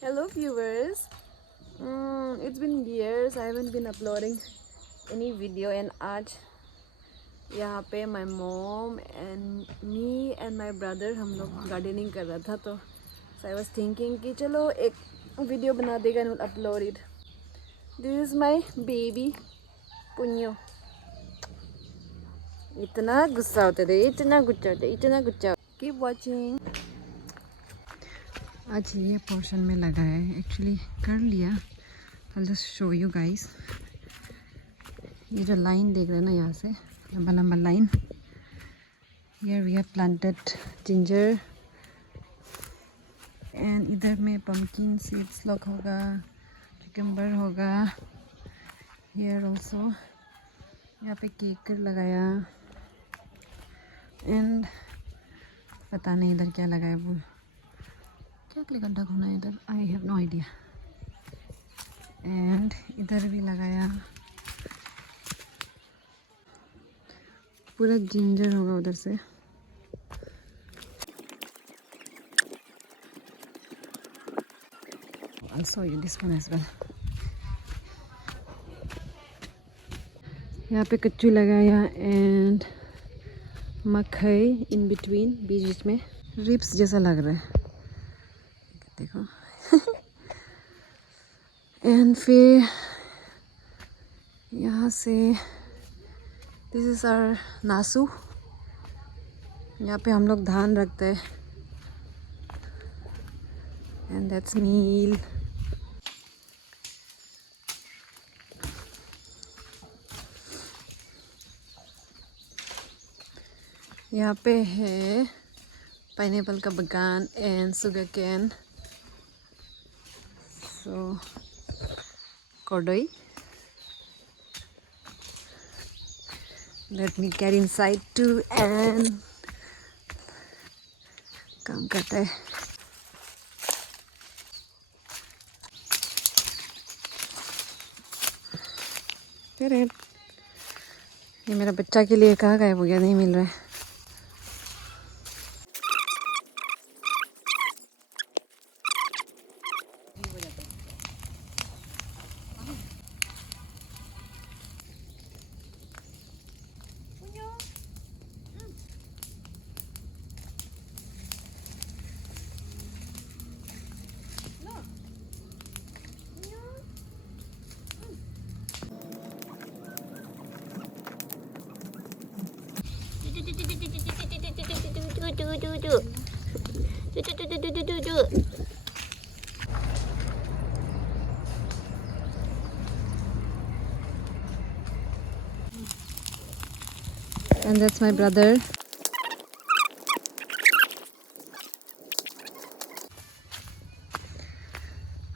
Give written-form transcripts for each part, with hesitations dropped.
Hello viewers. It's been years I haven't been uploading any video and आज यहाँ पे my mom and me and my brother हम लोग गार्डनिंग कर रहा था तो so I was thinking कि चलो एक वीडियो बना देगा and we'll upload it. This is my baby पुन्यो. इतना गुस्सा होते थे, इतना गुस्सा. Keep watching. आज ये पोर्शन में लगा है, एक्चुअली कर लिया. I'll just show you guys. ये जो लाइन देख रहे हैं ना, यहाँ से लंबा लंबा line. Here we have planted ginger. And इधर में pumpkin seeds लग होगा, cucumber होगा. Here also. यहाँ पे केकर लगाया. And पता नहीं इधर क्या लगाया वो. क्या गड्ढा खोना है इधर, I have no idea. And इधर भी लगाया, पूरा जिंजर होगा उधर से. I'll show you this one as well. यहाँ पे कच्चू लगाया एंड मकई इन बिटवीन, बीच बीच में रिप्स जैसा लग रहा है देखो. एंड फिर यहाँ से दिस इज आवर नासू. यहाँ पे हम लोग धान रखते हैं. एंड दैट्स मील. यहाँ पे है पाइनएप्पल का बगान and sugar cane. So, kodoi. Let me get inside too and काम करते हैं. तेरे ये मेरा बच्चा के लिए कहाँ गायब हो गया, नहीं मिल रहा है. And that's my brother.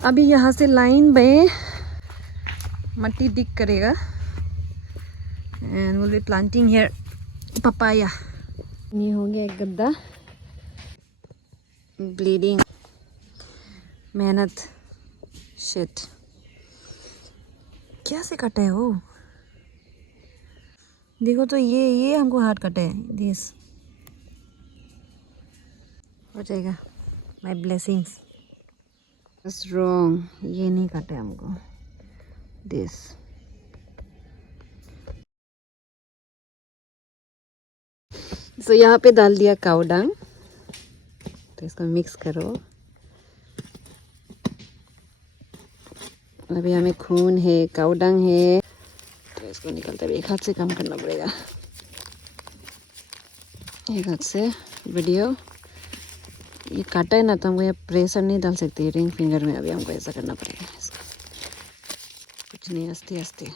अभी यहाँ से लाइन में मट्टी डिग करेगा and we'll be planting here papaya. ये हो गया एक गड्ढा. ब्लीडिंग, मेहनत, शिट. क्या से कटा है वो, देखो तो ये हमको हाथ कटे है. दिस हो जाएगा. My blessings. जस्ट रॉन्ग, ये नहीं कटे हमको. दिस तो यहाँ पे डाल दिया काऊ डंग. तो इसको मिक्स करो. अभी हमें खून है, काऊ डंग है, तो इसको निकलते हुए एक हाथ से काम करना पड़ेगा. एक हाथ से वीडियो. ये काटा है ना, तो हमको ये प्रेशर नहीं डाल सकते रिंग फिंगर में. अभी हमको ऐसा करना पड़ेगा. इसको कुछ नहीं, आस्ते आस्ते.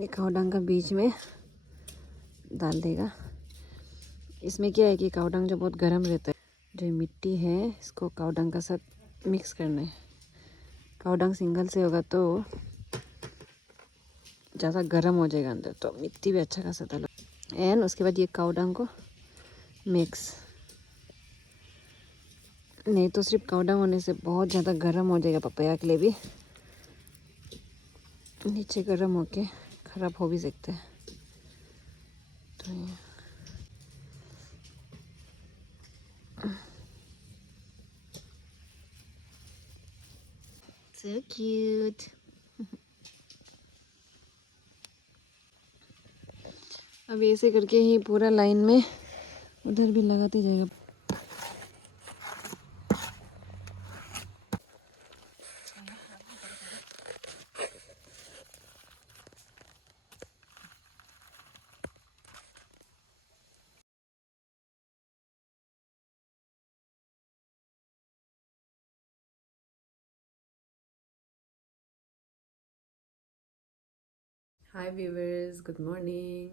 ये काऊ डंग का बीच में डाल देगा. इसमें क्या है कि काऊ डंग जो बहुत गर्म रहता है, जो मिट्टी है इसको काऊ डंग का साथ मिक्स करना है. काऊ डंग सिंगल से होगा तो ज़्यादा गर्म हो जाएगा अंदर, तो मिट्टी भी अच्छा खासा डालो. एंड उसके बाद ये काऊ डंग को मिक्स. नहीं तो सिर्फ काऊ डंग होने से बहुत ज़्यादा गर्म हो जाएगा पपाया के लिए भी. नीचे गर्म होके ख़राब हो भी सकते हैं. तो So cute. अब ऐसे करके ही पूरा लाइन में उधर भी लगाते जाएगा. Hi viewers, good morning.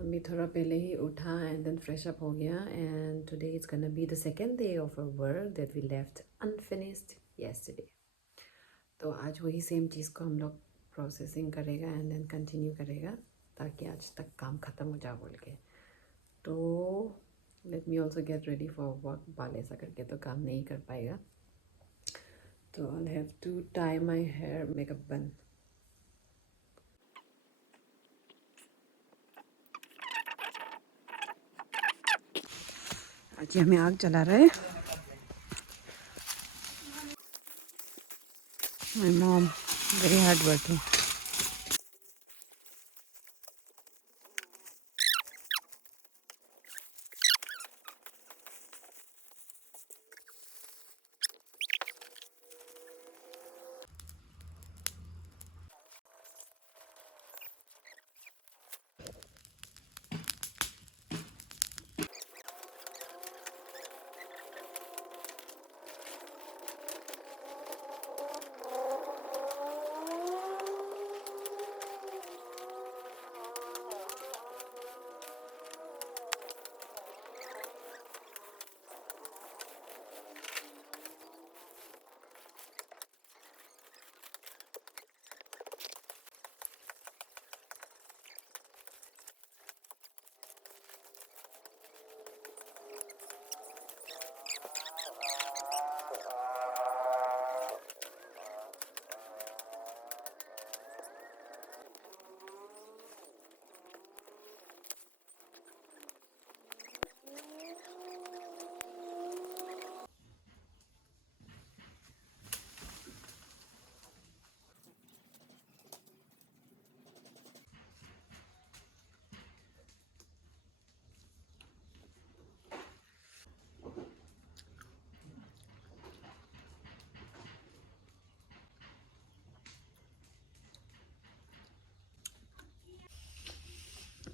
अभी थोड़ा पहले ही उठा and then fresh up हो गया and today is gonna be the second day of our work that we left unfinished yesterday. तो आज वही सेम चीज़ को हम लोग प्रोसेसिंग करेगा and then continue करेगा ताकि आज तक काम ख़त्म हो जाए बोल के. तो let me also get ready for work. बाल ऐसा करके तो काम नहीं कर पाएगा. तो I'll have to tie my hair, makeup bun. आज हमें आग जला रहा है. My mom, very hard working.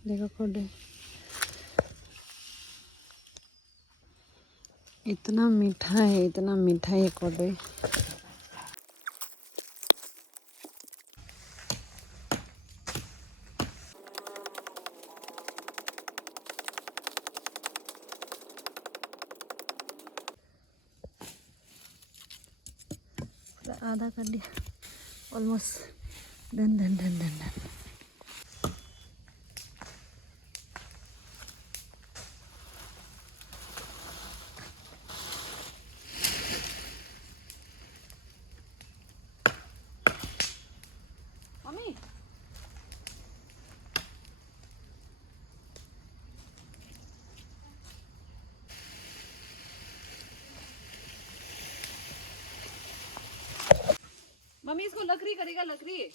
देखो कोडे इतना मीठा है, इतना मीठा है कोडे. आधा कर दिया almost. Done done done done done. Mummy mummy इसको लकड़ी करेगा, लकड़ी.